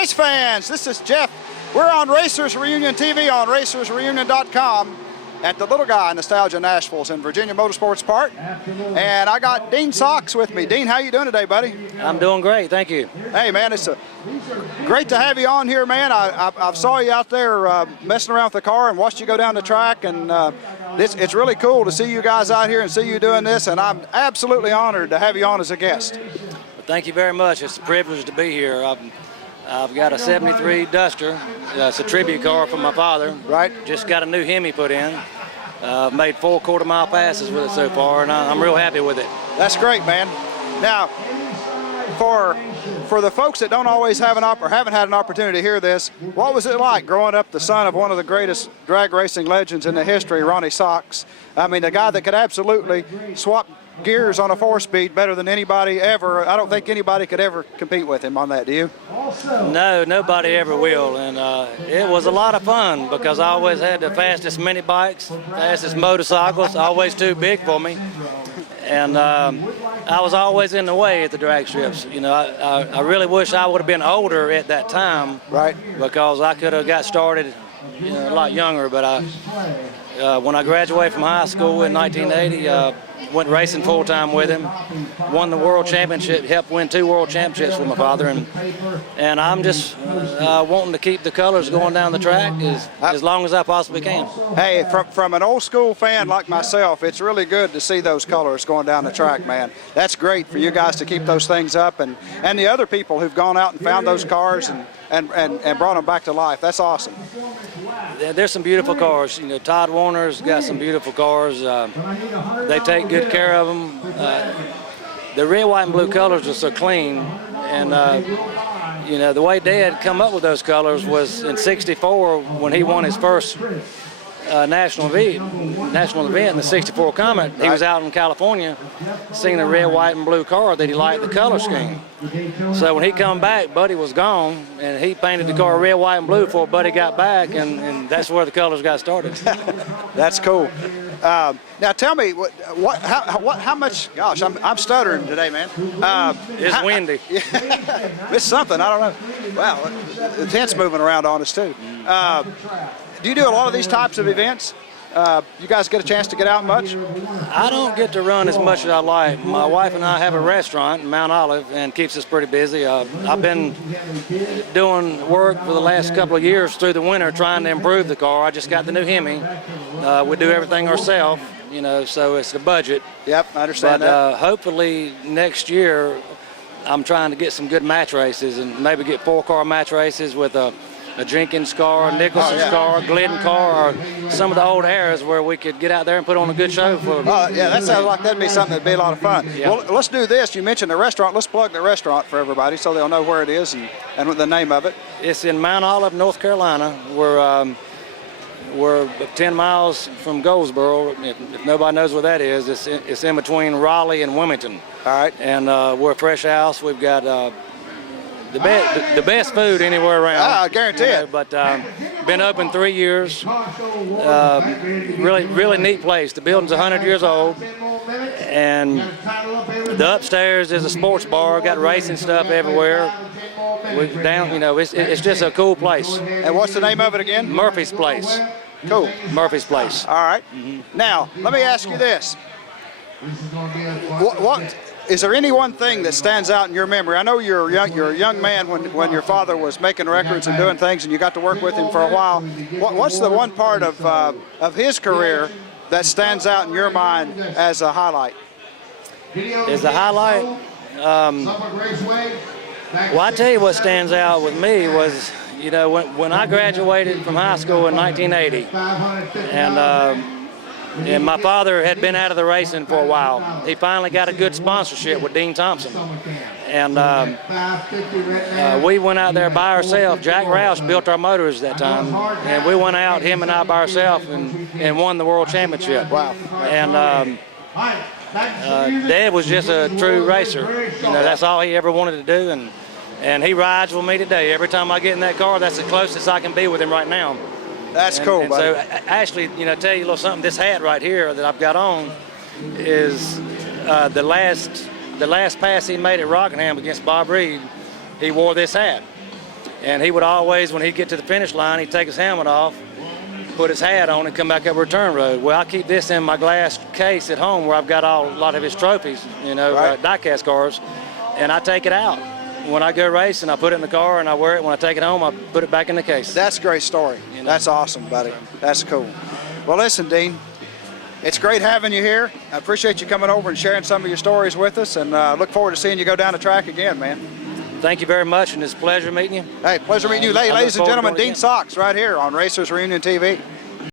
race fans, this is Jeff. We're on Racers Reunion TV on RacersReunion.com at the Little Guy Nostalgia Nashville's in Virginia Motorsports Park. And I got Dean Sox with me. Dean, how you doing today, buddy? I'm doing great, thank you. Hey, man, it's great to have you on here, man. I saw you out there messing around with the car and watched you go down the track, and it's really cool to see you guys out here and see you doing this, and I'm absolutely honored to have you on as a guest. Well, thank you very much. It's a privilege to be here. I've got a 73 Duster. It's a tribute car from my father. Right. Just got a new Hemi put in. Made 4 quarter-mile passes with it so far, and I'm real happy with it. That's great, man. Now, for the folks that don't always have haven't had an opportunity to hear this, what was it like growing up the son of one of the greatest drag racing legends in the history, Ronnie Sox? I mean, a guy that could absolutely swap gears on a 4-speed better than anybody ever. I don't think anybody could ever compete with him on that, do you? No, nobody ever will, and it was a lot of fun because I always had the fastest mini bikes, fastest motorcycles, always too big for me. And I was always in the way at the drag strips. You know, I really wish I would have been older at that time. Right. Because I could have got started, you know, a lot younger. But when I graduated from high school in 1980, went racing full-time with him, won the world championship, helped win 2 world championships with my father, and I'm just wanting to keep the colors going down the track as long as I possibly can. Hey, from an old school fan like myself, it's really good to see those colors going down the track, man. That's great for you guys to keep those things up, and the other people who've gone out and found those cars and brought them back to life. That's awesome. There's some beautiful cars. You know, Todd Warner's got some beautiful cars. They take good care of them. The red, white, and blue colors are so clean, and you know, the way Dad come up with those colors was in '64 when he won his first national event in the '64 Comet. He was out in California seeing the red, white, and blue car that he liked the color scheme. So when he come back, Buddy was gone, and he painted the car red, white, and blue before Buddy got back, and that's where the colors got started. That's cool. Now tell me, how much? Gosh, I'm stuttering today, man. It's windy. It's something, I don't know. Wow, the tent's moving around on us too. Do you do a lot of these types of events? You guys get a chance to get out much? I don't get to run as much as I like. My wife and I have a restaurant in Mount Olive and keeps us pretty busy. I've been doing work for the last couple of years through the winter trying to improve the car. I just got the new Hemi. We do everything ourselves, you know, so it's the budget. Yep, I understand that. Hopefully next year I'm trying to get some good match races and maybe get 4-car match races with a Jenkins car, Nicholson's car, Glidden car, or some of the old eras where we could get out there and put on a good show for yeah, that sounds like that'd be something that'd be a lot of fun. Yeah. Well, let's do this. You mentioned the restaurant. Let's plug the restaurant for everybody so they'll know where it is and the name of it. It's in Mount Olive, North Carolina. We're 10 miles from Goldsboro. If nobody knows where that is, it's in between Raleigh and Wilmington. All right. And we're a fresh house. We've got the best food anywhere around. I guarantee it. But been open 3 years. Really neat place. The building's 100 years old, and the upstairs is a sports bar. Got racing stuff everywhere. You know, it's just a cool place. And what's the name of it again? Murphy's Place. Cool. Murphy's Place. All right. Now let me ask you this. What is there any one thing that stands out in your memory? I know you're a young man when your father was making records and doing things, and you got to work with him for a while. What's the one part of his career that stands out in your mind as a highlight? As a highlight, well, I tell you what stands out with me was, you know, when I graduated from high school in 1980, and my father had been out of the racing for a while. He finally got a good sponsorship with Dean Thompson. And we went out there by ourselves. Jack Roush built our motors that time. And we went out, him and I by ourselves, and won the world championship. Wow. And Dad was just a true racer. You know, that's all he ever wanted to do. And he rides with me today. Every time I get in that car, that's the closest I can be with him right now. That's cool, buddy. So actually, you know, tell you a little something. This hat right here that I've got on is the last pass he made at Rockingham against Bob Reed. He wore this hat. And he would always, when he'd get to the finish line, he'd take his helmet off, put his hat on, and come back up return road. Well, I keep this in my glass case at home where I've got a lot of his trophies, you know, die-cast cars, and I take it out. When I go racing, I put it in the car and I wear it. When I take it home, I put it back in the case. That's a great story. You know? That's awesome, buddy. That's cool. Well, listen, Dean, it's great having you here. I appreciate you coming over and sharing some of your stories with us, and look forward to seeing you go down the track again, man. Thank you very much, and it's a pleasure meeting you. Hey, pleasure meeting you. Ladies and gentlemen, Dean Sox right here on Racers Reunion TV.